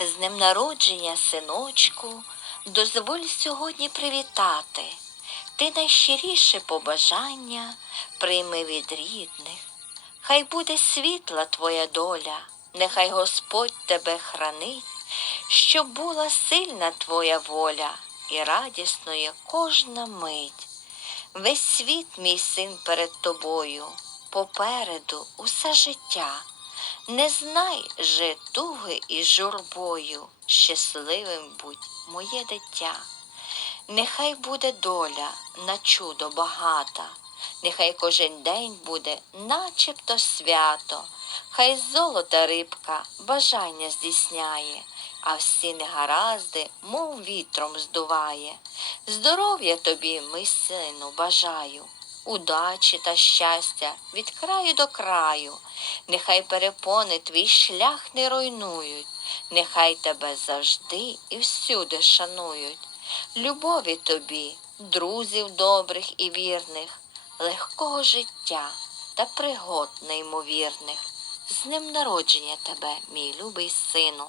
З днем народження, синочку, дозволь сьогодні привітати. Ти найщиріше побажання прийми від рідних. Хай буде світла твоя доля, нехай Господь тебе хранить, щоб була сильна твоя воля і радісною кожна мить. Весь світ, мій син, перед тобою, попереду усе життя. Не знай же туги і журбою, щасливим будь, моє дитя. Нехай буде доля на чудо багата, нехай кожен день буде начебто свято, хай золота рибка бажання здійсняє, а всі негаразди, мов вітром здуває. Здоров'я тобі, мій сину, бажаю, удачі та щастя від краю до краю, нехай перепони твій шлях не руйнують, нехай тебе завжди і всюди шанують. Любові тобі, друзів добрих і вірних, легкого життя та пригод неймовірних. З ним народження тебе, мій любий сину.